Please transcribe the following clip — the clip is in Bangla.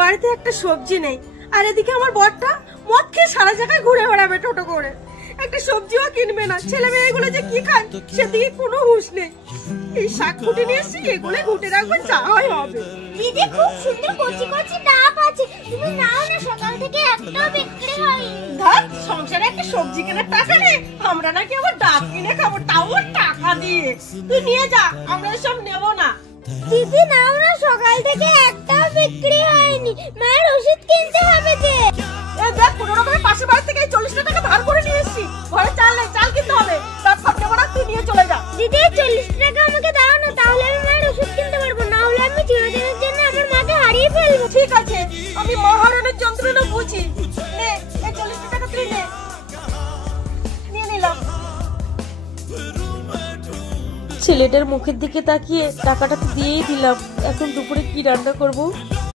বাড়িতে একটা সবজি নেই, আর এদিকে আমার বরটা মদ খেয়ে সারা জায়গায় ঘুরে বেড়াবে টোটো করে, একটা সবজিও কিনবে না। ছেলে মেয়েগুলো যে কি খায় সেদিকে কোনো হুঁশ নেই। এই শাক কুটে নিয়ে এসছি, এগুলো ঘুটে রাখবো, যা হয় হবে। দিদি খুব সুন্দর কচি কচি ডাব আছে, তুমি নাও না, সকাল থেকে একটাও বিক্রি হয়নি। ধর, সংসারে একটা সবজি কেনার টাকা নেই, আমরা নাকি আবার ডাব কিনে খাবো, তাও টাকা দিয়ে। তুই নিয়ে যা, আমরা এসব নেবো না। দিদি নাও না, সকাল থেকে একটাও বিক্রি হয়নি, মায়ের ওষুধ কিনতে হবে যে। দেখ, কোনো রকমের পাশের বাড়ি থেকে 40 টাকা ধার করে নিয়ে এসছি, ঘরে চাল নেই, চাল কিনতে হবে, তারপর নেবো না, তুই নিয়ে চলে যা। দিদি 40 টাকা আমাকে দাও না, তাহলে আমি মায়ের ওষুধ কিনতে পারবো, না হলে আমি চিরদিনের জন্য আমার মাকে হারিয়ে ফেলবো। ঠিক আছে, আমি মা হারানোর যন্ত্রণা বুঝি। নে, এই 40 টাকা তুই নে। নিয়ে নিলাম। ছেলেটার মুখের দিকে তাকিয়ে টাকাটা তো দিয়েই দিলাম, এখন দুপুরে কি রান্না করব?